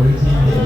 หรือทีม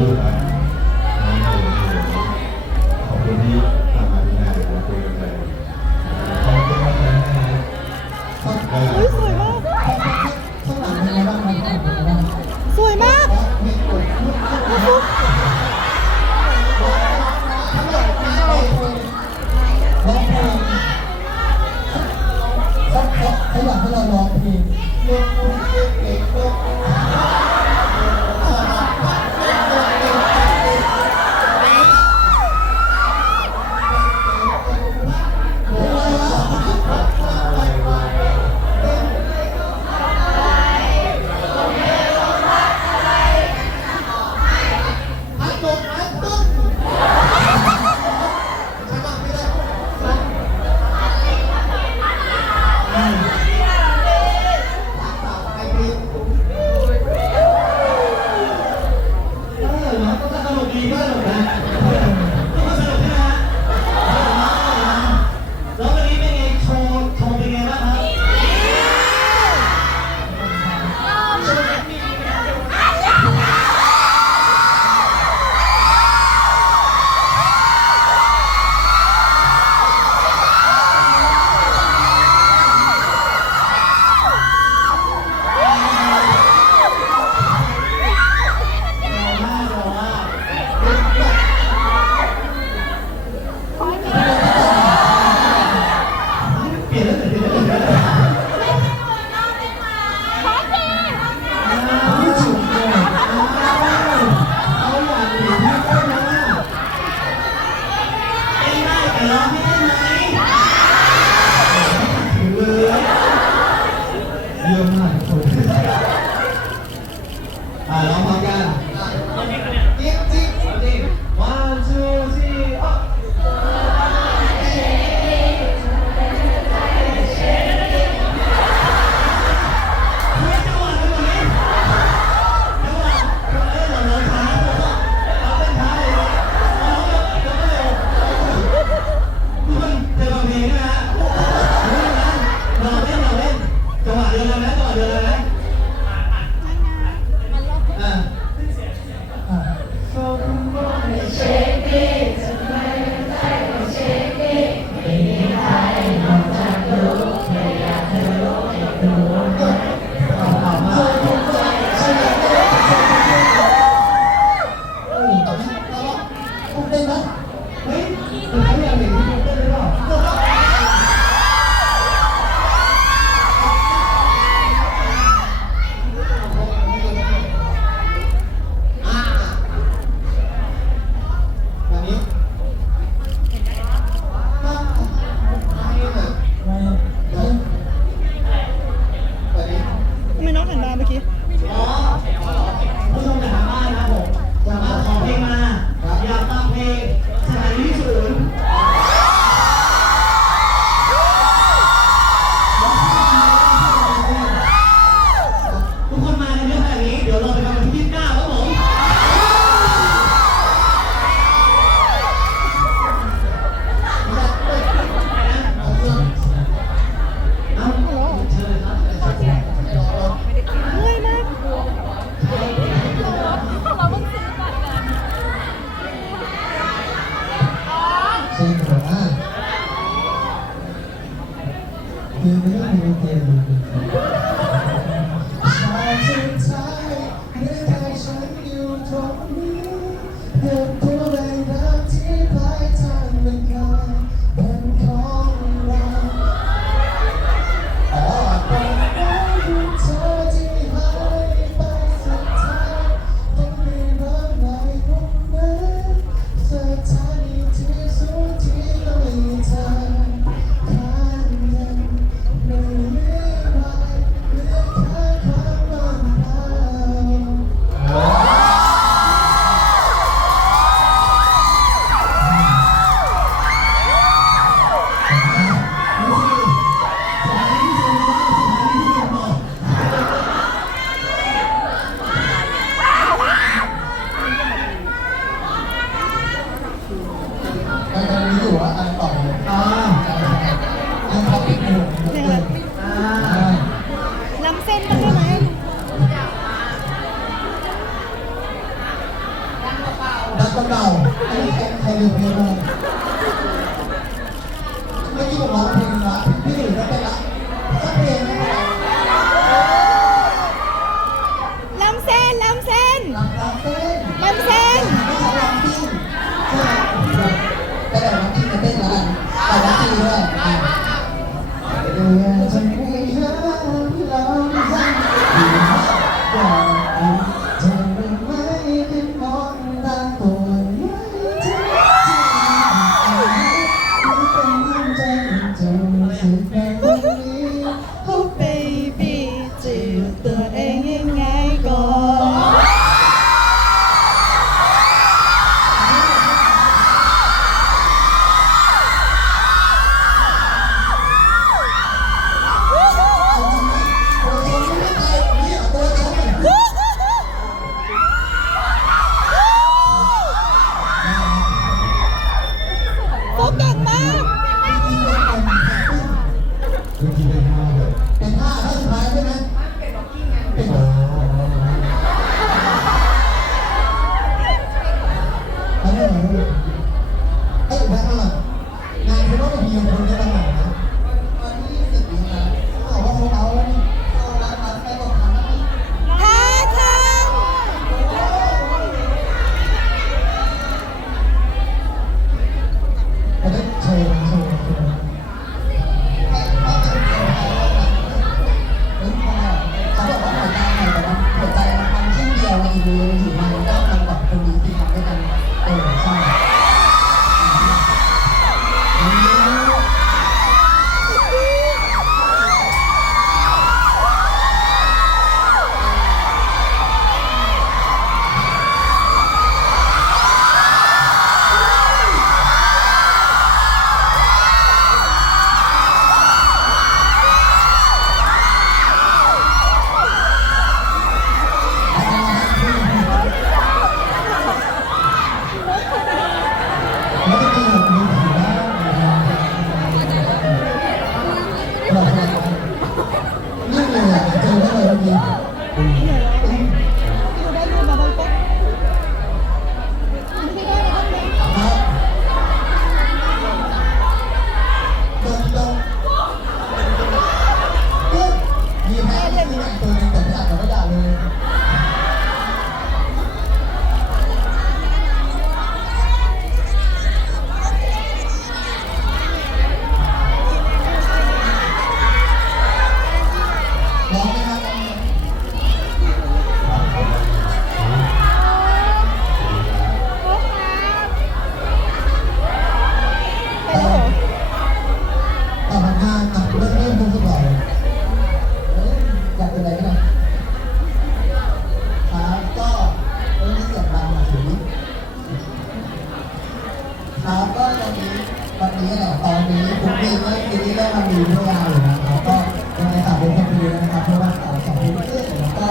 ครับก็ตอนนี้วันนี้แหลตอนนี้ทุกปีก็ทีนี้ก็มาดูพวกเราอยู่นะครับก็เป็นในสาวเป็นคนดูนะครับเพราะว่าสาวสองคนเพื่อนแล้วก็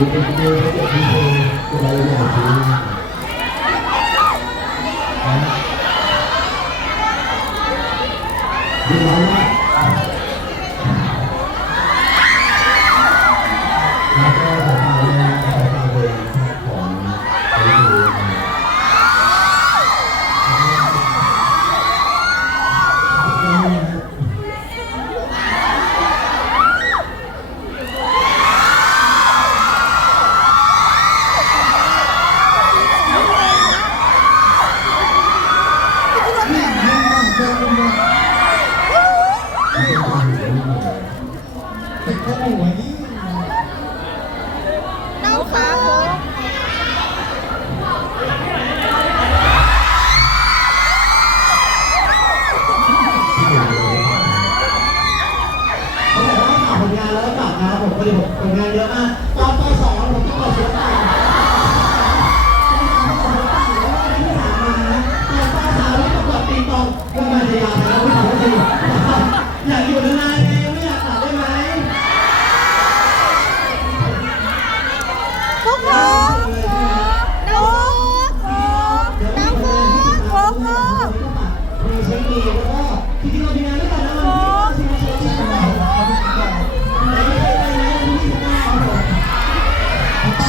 Thank you.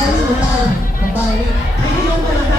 นี่หนูตายผมตายพี่พี่ลงไปเลย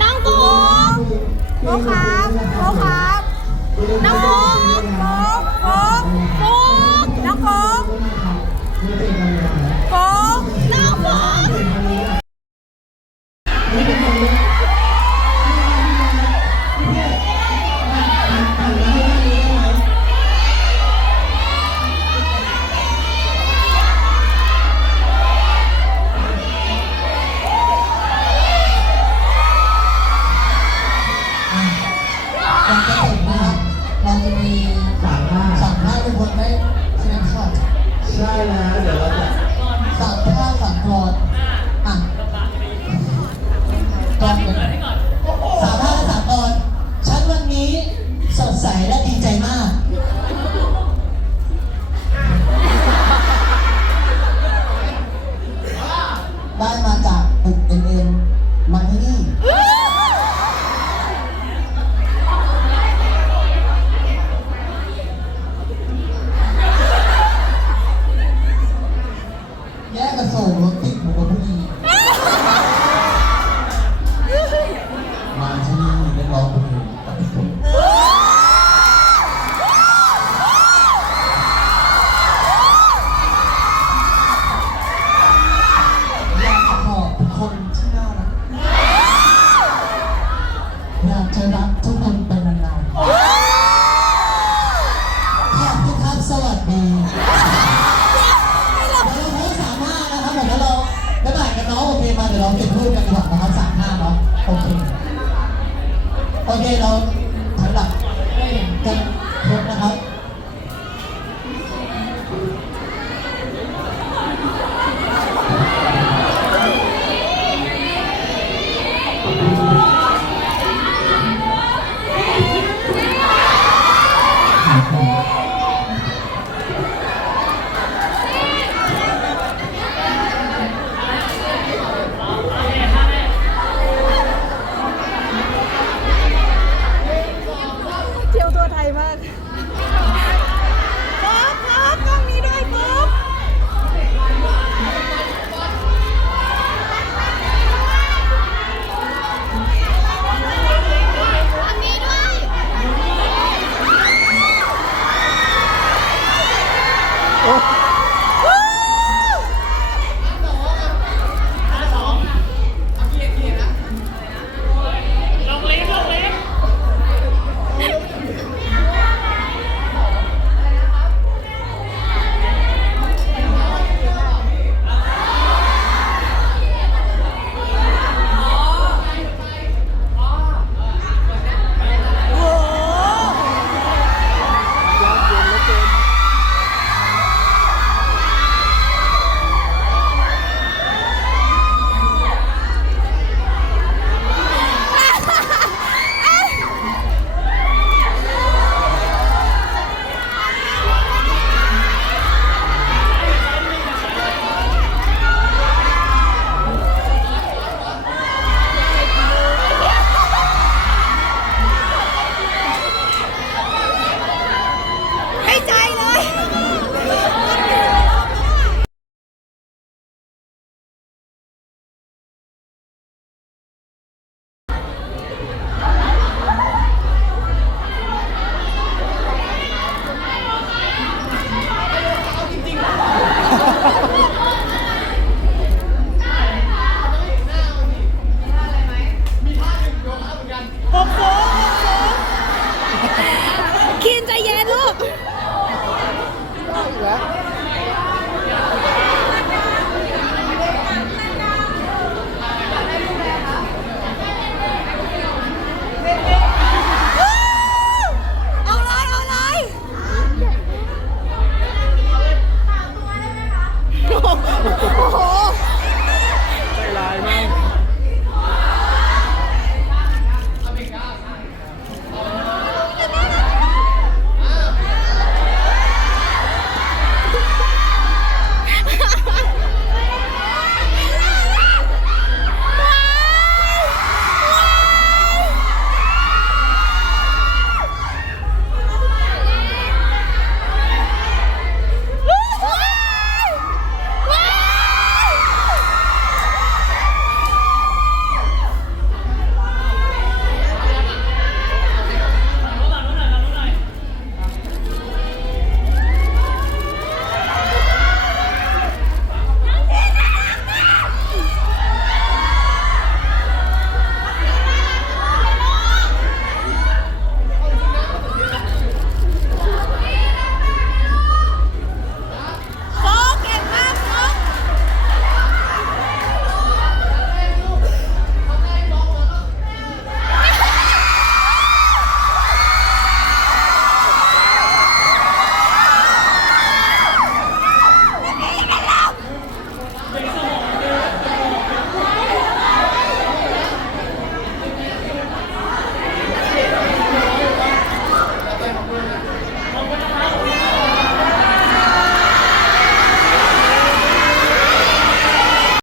น้องโกโกครับโกครับ น้องโก God